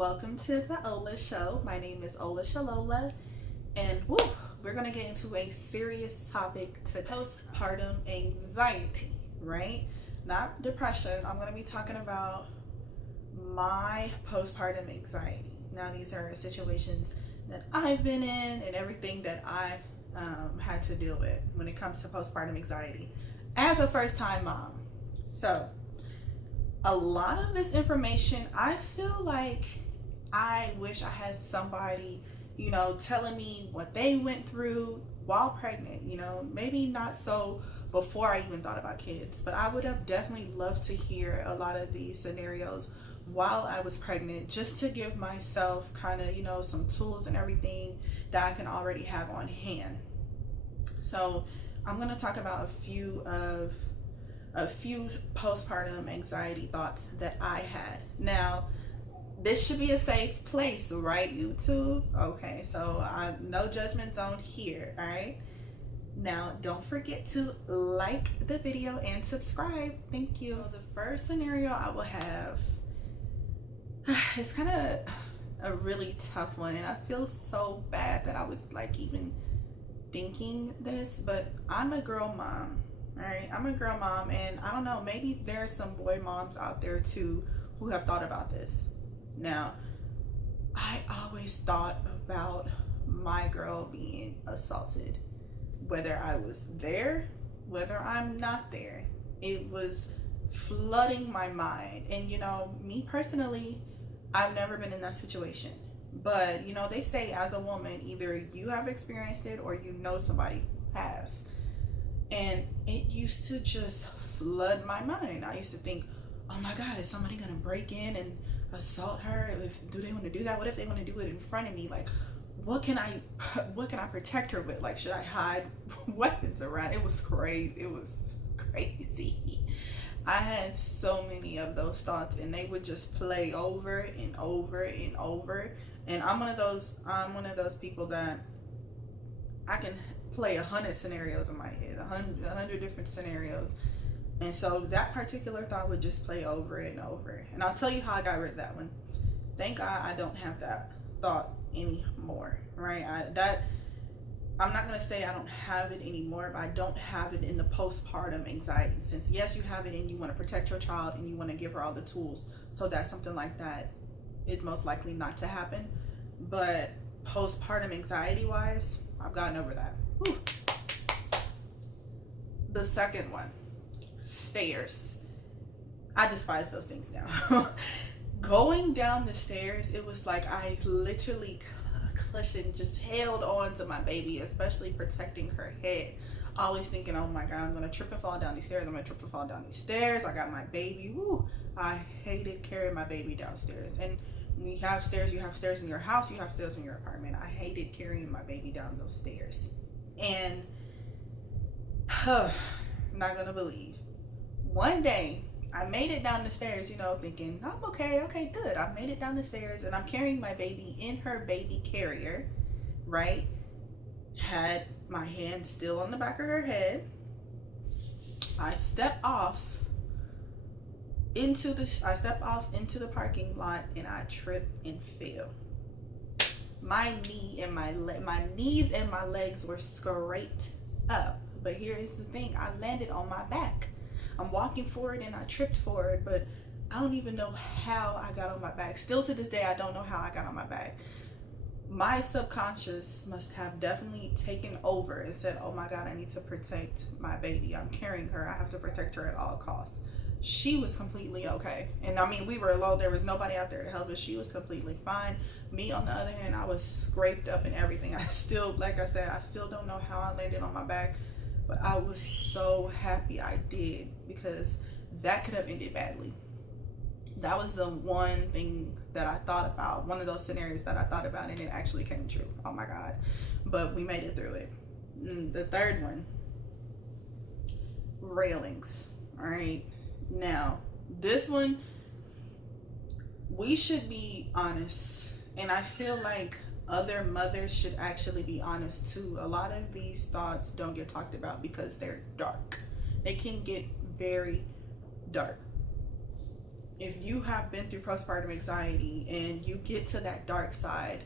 Welcome to the Ola Show. My name is Ola Shalola, and we're gonna get into a serious topic to postpartum anxiety, right? Not depression. I'm gonna be talking about my postpartum anxiety. Now, these are situations that I've been in and everything that I had to deal with when it comes to postpartum anxiety as a first-time mom. So, a lot of this information, I feel like I wish I had somebody, telling me what they went through while pregnant, maybe not so before I even thought about kids, but I would have definitely loved to hear a lot of these scenarios while I was pregnant, just to give myself kind of, some tools and everything that I can already have on hand. So I'm going to talk about a few postpartum anxiety thoughts that I had. Now, this should be a safe place, right, YouTube? Okay, so no judgment zone here, all right? Now, don't forget to like the video and subscribe. Thank you. So the first scenario I will have, it's kind of a really tough one, and I feel so bad that I was even thinking this, but I'm a girl mom. All right, I'm a girl mom, and I don't know, maybe there's some boy moms out there too who have thought about this. Now, I always thought about my girl being assaulted, whether I was there, whether I'm not there. It was flooding my mind. And me personally, I've never been in that situation. But they say as a woman, either you have experienced it or somebody who has. And it used to just flood my mind. I used to think, oh my God, is somebody gonna break in and assault her? Do they want to do that? What if they want to do it in front of me? What can I protect her with? Should I hide weapons around? It was crazy. It was crazy. I had so many of those thoughts, and they would just play over and over and over. And I'm one of those people that I can play 100 scenarios in my head, 100 different scenarios. And so that particular thought would just play over and over. And I'll tell you how I got rid of that one. Thank God I don't have that thought anymore, right? I'm not going to say I don't have it anymore, but I don't have it in the postpartum anxiety sense. Yes, you have it and you want to protect your child and you want to give her all the tools so that something like that is most likely not to happen. But postpartum anxiety wise, I've gotten over that. Whew. The second one, stairs. I despise those things now. Going down the stairs, it was like I literally clutched and just held on to my baby, especially protecting her head. Always thinking, oh my God, I'm gonna trip and fall down these stairs. I'm gonna trip and fall down these stairs. I got my baby. Woo. I hated carrying my baby downstairs. And when you have stairs in your house, you have stairs in your apartment. I hated carrying my baby down those stairs. And I'm not gonna believe, one day I made it down the stairs, thinking, I'm okay, good. I made it down the stairs and I'm carrying my baby in her baby carrier, right? Had my hand still on the back of her head. I step off into the parking lot and I tripped and fell. My knees and my legs were scraped up. But here is the thing, I landed on my back. I'm walking forward and I tripped forward, but I don't even know how I got on my back. Still to this day, I don't know how I got on my back. My subconscious must have definitely taken over and said, oh my God, I need to protect my baby. I'm carrying her. I have to protect her at all costs. She was completely okay. And we were alone. There was nobody out there to help us. She was completely fine. Me, on the other hand, I was scraped up and everything. I still don't know how I landed on my back. But I was so happy I did, because that could have ended badly. That was the one thing that I thought about, one of those scenarios that I thought about, and it actually came true. Oh my God. But we made it through it. The third one, railings. All right. Now, this one, we should be honest. And I feel like other mothers should actually be honest too. A lot of these thoughts don't get talked about because they're dark. They can get very dark. if you have been through postpartum anxiety and you get to that dark side,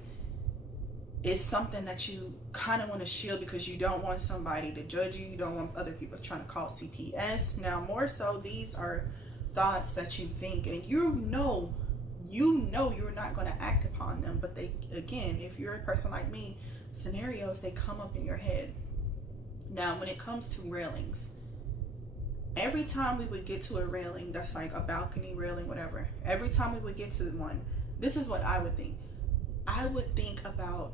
it's something that you kind of want to shield because you don't want somebody to judge you. You don't want other people trying to call CPS. Now, more so, these are thoughts that you think, and you know you're not going to act upon them. But they, again, if you're a person like me, scenarios, they come up in your head. Now, when it comes to railings, every time we would get to a railing that's like a balcony railing, whatever, every time we would get to one, this is what I would think. I would think about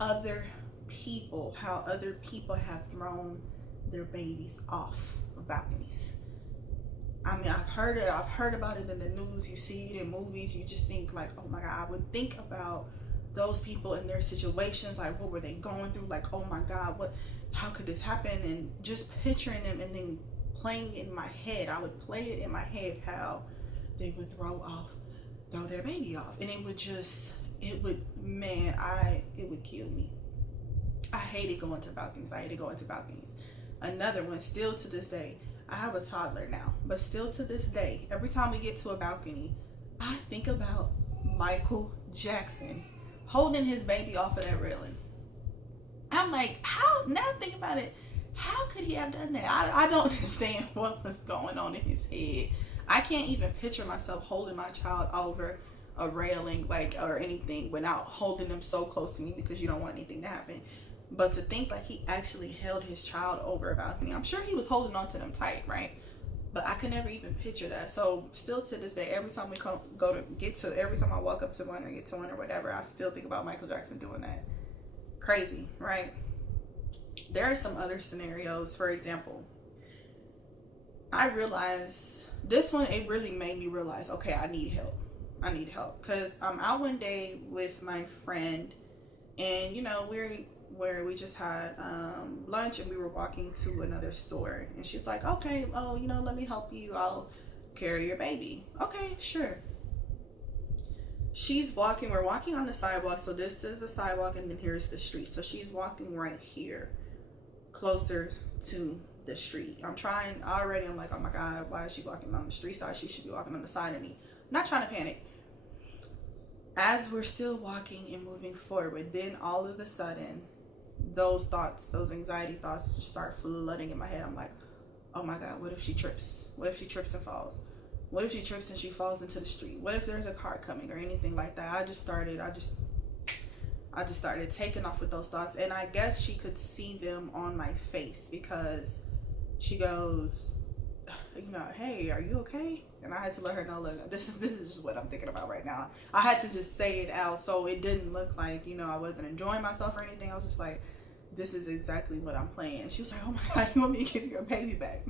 other people, how other people have thrown their babies off of balconies. I mean, I've heard about it in the news, you see it in movies, you just think like, oh my God. I would think about those people in their situations, like what were they going through, like, oh my God, how could this happen? And just picturing them and then playing it in my head. I would play it in my head how they would throw their baby off, and it would kill me. I hated going to balconies. Another one, still to this day, I have a toddler now, but still to this day, every time we get to a balcony, I think about Michael Jackson holding his baby off of that railing. I'm like, now think about it, how could he have done that? I don't understand what was going on in his head. I can't even picture myself holding my child over a railing, like, or anything, without holding them so close to me, because you don't want anything to happen. But to think like he actually held his child over a balcony, I'm sure he was holding on to them tight, right? But I could never even picture that. So still to this day, every time every time I walk up to one or get to one or whatever, I still think about Michael Jackson doing that. Crazy, right? There are some other scenarios. For example, I realized this one, it really made me realize, okay, I need help because I'm out one day with my friend, and we just had lunch, and we were walking to another store, and she's like, okay, let me help you, I'll carry your baby. Okay, sure. We're walking on the sidewalk, so this is the sidewalk and then here's the street. So she's walking right here, closer to the street. I'm like, oh my God, why is she walking on the street side? She should be walking on the side of me. I'm not trying to panic. As we're still walking and moving forward, then all of a sudden, those anxiety thoughts just start flooding in my head. I'm like, oh my God, what if she trips? What if she trips and falls? What if she trips and she falls into the street? What if there's a car coming or anything like that? I just started taking off with those thoughts, and I guess she could see them on my face, because she goes, hey, are you okay? And I had to let her know, look, this is just what I'm thinking about right now. I had to just say it out so it didn't look like, I wasn't enjoying myself or anything. I was just like, this is exactly what I'm playing. She was like, oh my God, you want me to give your baby back?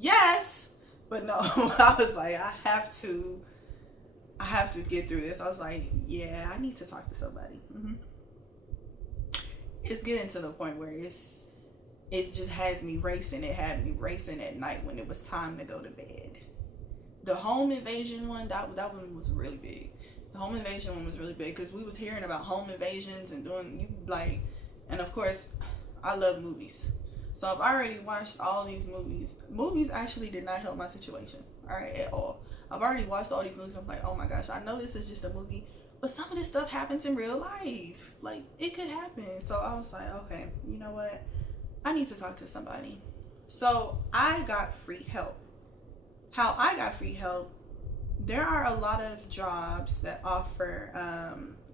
Yes, but no. I was like, I have to get through this. I was like, yeah, I need to talk to somebody. It's getting to the point where it just has me racing. It had me racing at night when it was time to go to bed. The home invasion one, that one was really big. The home invasion one was really big because we was hearing about home invasions and and of course, I love movies. So I've already watched all these movies. Movies actually did not help my situation, at all. I've already watched all these movies. I'm like, oh my gosh, I know this is just a movie, but some of this stuff happens in real life. Like, it could happen. So I was like, okay, you know what? I need to talk to somebody. So I got free help. How I got free help, there are a lot of jobs that offer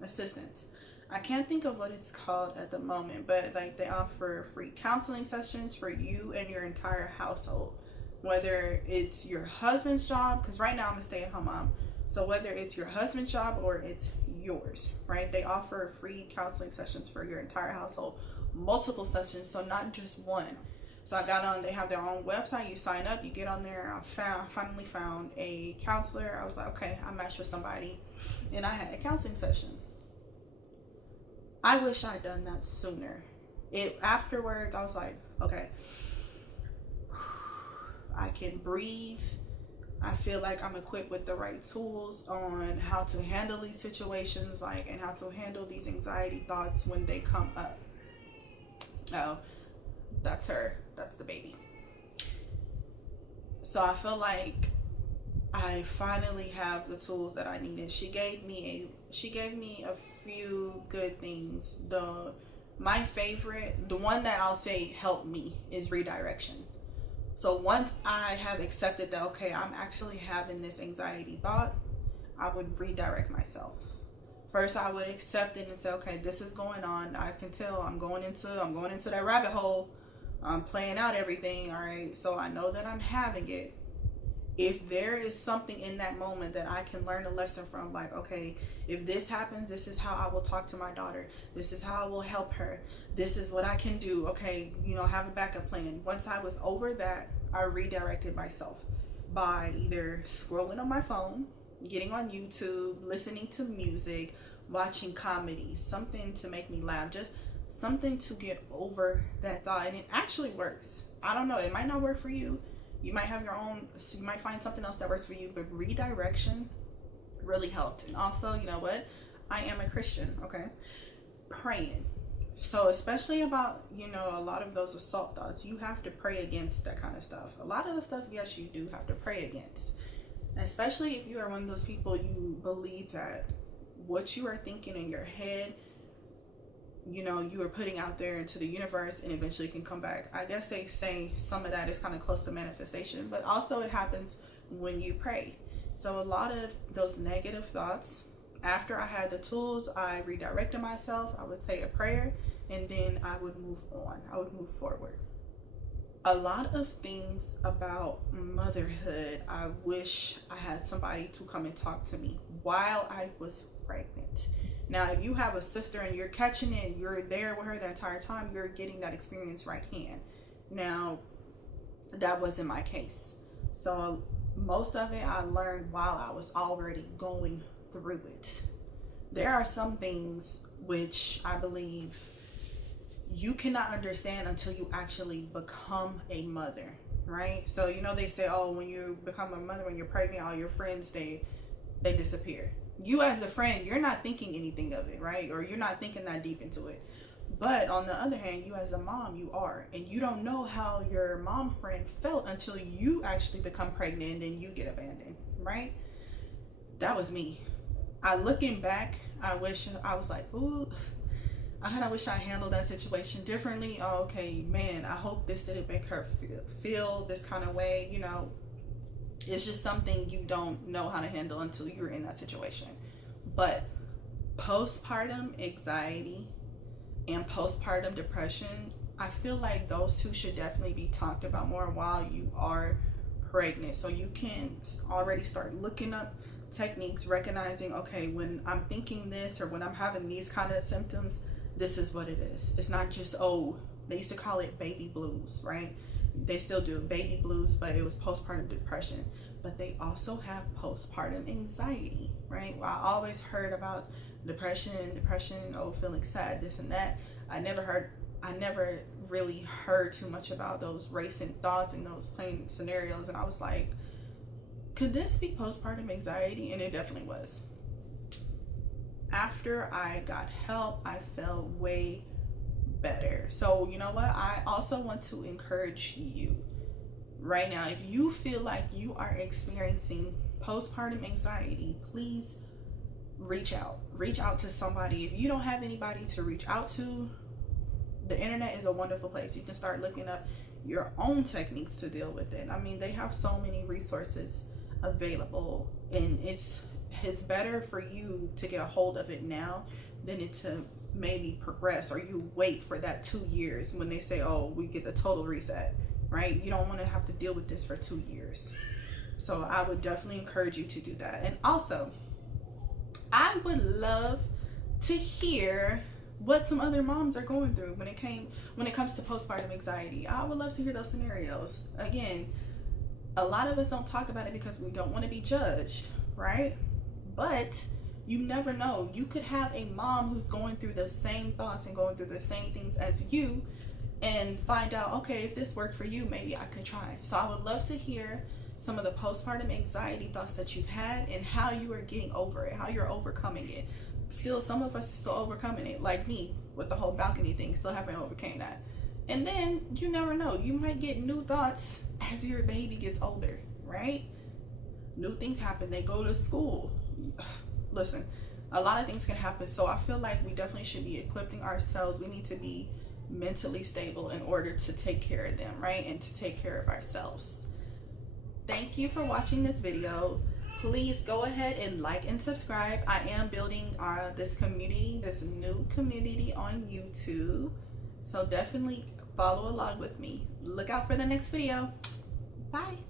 assistance. I can't think of what it's called at the moment, but like they offer free counseling sessions for you and your entire household. Whether it's your husband's job, because right now I'm a stay-at-home mom. So whether it's your husband's job or it's yours, right? They offer free counseling sessions for your entire household. Multiple sessions, so not just one. So I got on, they have their own website, you sign up, you get on there. I finally found a counselor. I was like, okay, I matched with somebody, and I had a counseling session. I wish I'd done that sooner. Afterwards, I was like, okay, I can breathe. I feel like I'm equipped with the right tools on how to handle these situations, and how to handle these anxiety thoughts when they come up. Oh, that's her. That's the baby. So I feel like I finally have the tools that I needed. She gave me a few good things. My favorite, the one that I'll say helped me, is redirection. So once I have accepted that, okay, I'm actually having this anxiety thought, I would redirect myself. First, I would accept it and say, okay, this is going on. I can tell I'm going into that rabbit hole. I'm playing out everything. All right, so I know that I'm having it. If there is something in that moment that I can learn a lesson from, like, okay, if this happens, this is how I will talk to my daughter. This is how I will help her. This is what I can do. Okay, have a backup plan. Once I was over that, I redirected myself by either scrolling on my phone, getting on YouTube, listening to music, watching comedy, something to make me laugh, just something to get over that thought. And it actually works. I don't know, it might not work for you. You might have your own, you might find something else that works for you, but redirection really helped. And also, you know what? I am a Christian, okay? Praying. So especially about, a lot of those assault thoughts, you have to pray against that kind of stuff. A lot of the stuff, yes, you do have to pray against. Especially if you are one of those people, you believe that what you are thinking in your head, you are putting out there into the universe and eventually can come back. I guess they say some of that is kind of close to manifestation, but also it happens when you pray. So a lot of those negative thoughts, after I had the tools, I redirected myself. I would say a prayer, and then I would move on. I would move forward. A lot of things about motherhood, I wish I had somebody to come and talk to me while I was pregnant. Now, if you have a sister and you're catching it, you're there with her the entire time, you're getting that experience right hand. Now, that wasn't my case. So most of it I learned while I was already going through it. There are some things which I believe you cannot understand until you actually become a mother, right? So, they say, oh, when you become a mother, when you're pregnant, all your friends, they disappear. You as a friend, you're not thinking anything of it, right? Or you're not thinking that deep into it. But on the other hand, you as a mom, you are. And you don't know how your mom friend felt until you actually become pregnant and then you get abandoned, right? That was me. Looking back, I wish I was like, ooh, I wish I handled that situation differently. Oh, okay, man, I hope this didn't make her feel this kind of way, It's just something you don't know how to handle until you're in that situation. But postpartum anxiety and postpartum depression, I feel like those two should definitely be talked about more while you are pregnant. So you can already start looking up techniques, recognizing, okay, when I'm thinking this or when I'm having these kind of symptoms, this is what it is. It's not just, they used to call it baby blues, right? They still do baby blues, but it was postpartum depression. But they also have postpartum anxiety, right? Well, I always heard about depression, feeling sad, this and that. I never really heard too much about those racing thoughts and those plain scenarios. And I was like, could this be postpartum anxiety? And it definitely was. After I got help, I felt way better. So you know what? I also want to encourage you right now. If you feel like you are experiencing postpartum anxiety, please reach out to somebody. If you don't have anybody to reach out to, the internet is a wonderful place. You can start looking up your own techniques to deal with it. I mean, they have so many resources available, and it's better for you to get a hold of it now than it to maybe progress, or you wait for that 2 years when they say, oh, we get the total reset, right? You don't want to have to deal with this for 2 years. So I would definitely encourage you to do that. And also, I would love to hear what some other moms are going through when it comes to postpartum anxiety. I would love to hear those scenarios. Again, a lot of us don't talk about it because we don't want to be judged, right? But you never know. You could have a mom who's going through the same thoughts and going through the same things as you, and find out, okay, if this worked for you, maybe I could try. So I would love to hear some of the postpartum anxiety thoughts that you've had and how you are getting over it, how you're overcoming it. Still, some of us are still overcoming it, like me with the whole balcony thing, still haven't overcame that. And then you never know, you might get new thoughts as your baby gets older, right? New things happen. They go to school. Listen, a lot of things can happen. So I feel like we definitely should be equipping ourselves. We need to be mentally stable in order to take care of them, right? And to take care of ourselves. Thank you for watching this video. Please go ahead and like and subscribe. I am building this community, this new community on YouTube. So definitely follow along with me. Look out for the next video. Bye.